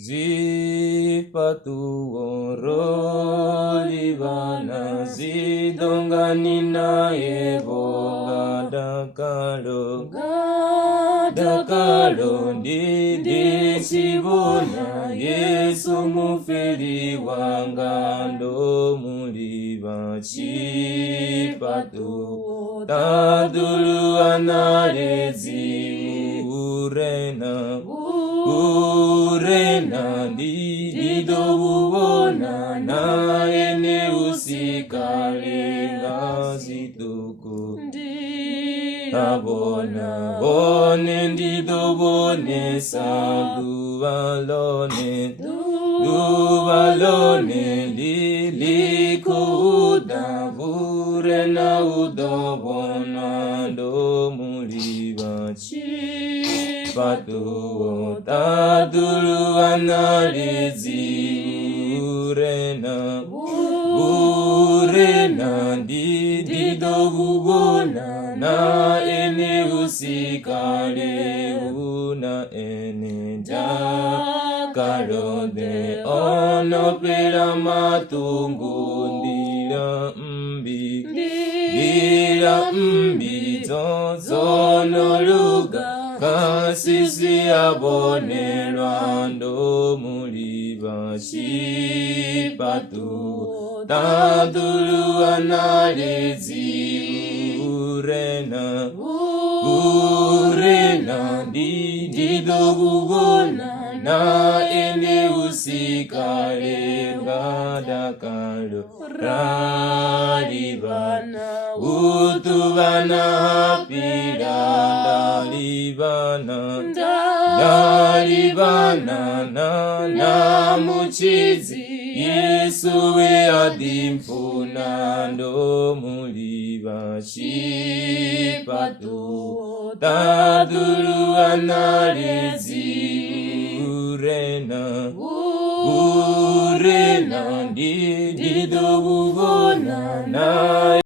Zipatu orolivana zidonganina ebo gadakalo ndidi sibona Yesu mufeli wangando muliva chipatu tadulu analezi urena ndido bubona na ene usikalenga zituku abona bone ndido bone dubalone liliko udavure na udobona do muliva patu tadulu analizi urena ndido bubona na ene usikale una ene jakalode onopela matungu ndila mbi zonoluga kasisi abonelwa ndo muliva shipatu tadulu analezi urena ndido bubona na ene usikale gadakalo ralivana utuvana pila dalivana na muchizi Yesu we adimfuna ndo muliva shipatu tadulu analizi urena ndido bubona na